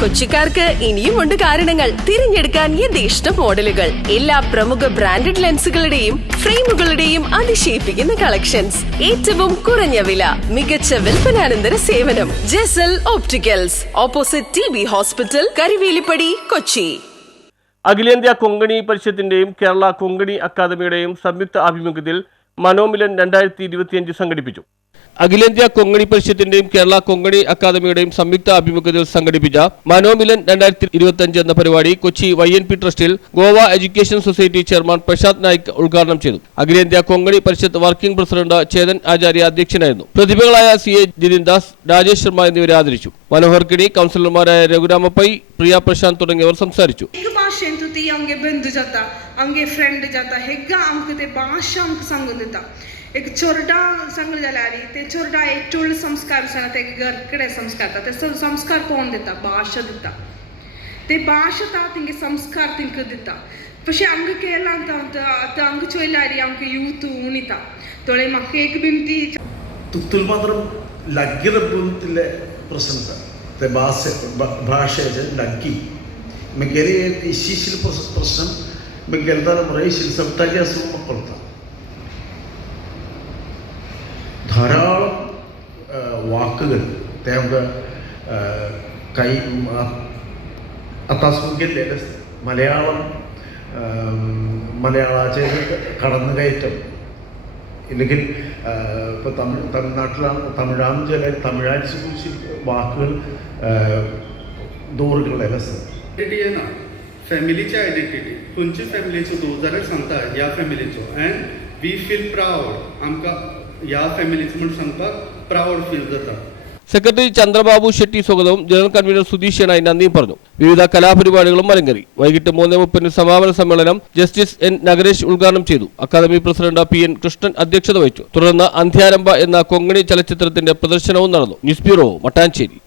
കൊച്ചിക്കാർക്ക് ഇനിയുമുണ്ട് കാരണങ്ങൾ. തിരഞ്ഞെടുക്കാൻ യഥേഷ്ട മോഡലുകൾ? എല്ലാ പ്രമുഖ ബ്രാൻഡഡ് ലെൻസുകളുടെയും ഫ്രെയിമുകളുടെയും അതിശയിപ്പിക്കുന്ന കളക്ഷൻസ്. ഏറ്റവും കുറഞ്ഞ വില മികച്ച വിൽപ്പനാനന്തര സേവനം. Jesal opticals. Opposite T B hospital Karivelippady Kochi. അഖിലേന്ത്യാ കൊങ്കണി പരിഷത്തിന്റെയും കേരള കൊങ്കണി അക്കാദമിയുടെയും സംയുക്ത ആഭിമുഖ്യത്തിൽ മനോമിലൻ രണ്ടായിരത്തി ഇരുപത്തിയഞ്ച് സംഘടിപ്പിച്ചു. അഖിലേന്ത്യാ കൊങ്കണി പരിഷത്തിന്റെയും കേരള കൊങ്കണി അക്കാദമിയുടെയും സംയുക്ത ആഭിമുഖ്യത്തിൽ സംഘടിപ്പിച്ച മനോമിലൻ രണ്ടായിരത്തി ഇരുപത്തിയഞ്ച് എന്ന പരിപാടി Kochi Y N P ട്രസ്റ്റിൽ Goa education society chairman Prashant Naik ഉദ്ഘാടനം ചെയ്തു അഖിലേന്ത്യാ കൊങ്കണി പരിഷത്ത് വർക്കിംഗ് പ്രസിഡന്റ് ചേതൻ ആചാര്യ അധ്യക്ഷനായിരുന്നു പ്രതിഭകളായ സി എ ജിതിൻദാസ് രാജേഷ് ശർമ്മ എന്നിവരെ ആദരിച്ചു മനോഹർ കിണി കൗൺസിലർമാരായ രഘുരാമ പൈ പ്രിയ പ്രശാന്ത് തുടങ്ങിയവർ സംസാരിച്ചു एक भाशेन तू ती आमगे बंधू जाता आमगे फ्रेंड जाता हेग्गा आमकां ते भाशा आमकां सांगून दिता चोरटा सांगले जाल्यार ते चोरटा एकटोळ संस्कार आसा ते घरकडे संस्कार जाता ते संस्कार कोण दिता? भाश दिता। ते भाश ता तिंगे संस्कार तिंक दिता। പക്ഷെ അങ്ങ് കേരളം അങ്ങ് ചൊല്ലാരി അങ്ങ് യൂത്ത് ഊണിത്ത തൊളെ മക്കേക്ക് ബിംതി തുത്തുൽ മാത്രം ലഗ്ഗിറബുത്തിലെ പ്രസൻസ് തെ ഭാഷ ഭാഷ ലഗ്ഗി മെഗരെ ഇശിശിൽ പ്രശ്നം മെഗൽതാരം റൈശിൽ സബ്താജ സുമ കൊൾത്താം ധാരാളം ആ, വാക്കുകൾ തേമ്പ കൈ അത്താസുഖില്ലേ മലയാളം ആ, മലയാള കടന്നു കയറ്റം ഇല്ലെങ്കിൽ ഇപ്പോൾ തമിഴ് തമിഴ്നാട്ടിലാണ് തമിഴാന്ന് ചില തമിഴാഴ്ച കുറിച്ച് വാക്കുകൾ ദൂറുകളല്ല സർ आयडेंटिटी आहे ना फॅमिलीची आयडेंटिटी खंयची फॅमिलीचो तूं जाल्यार सांगता ह्या फॅमिलीचो अँड वी फील प्रावड आमकां ह्या फॅमिलीचो म्हण सांगपाक प्रावड फील जाता സെക്രട്ടറി ചന്ദ്രബാബു ഷെട്ടി സ്വാഗതവും ജനറൽ കൺവീനർ സുധീഷ് ഷെണായി നന്ദിയും പറഞ്ഞു വിവിധ കലാപരിപാടികളും അരങ്ങേറി വൈകിട്ട് മൂന്ന് മുപ്പതിന് സമാപന സമ്മേളനം ജസ്റ്റിസ് എൻ നഗരേഷ് ഉദ്ഘാടനം ചെയ്തു academy president P N Krishnan അധ്യക്ഷത വഹിച്ചു തുടർന്ന് അന്ത്യാരംഭ എന്ന കൊങ്ങണി ചലച്ചിത്രത്തിന്റെ പ്രദർശനവും നടന്നു ന്യൂസ് ബ്യൂറോ മട്ടാഞ്ചേരി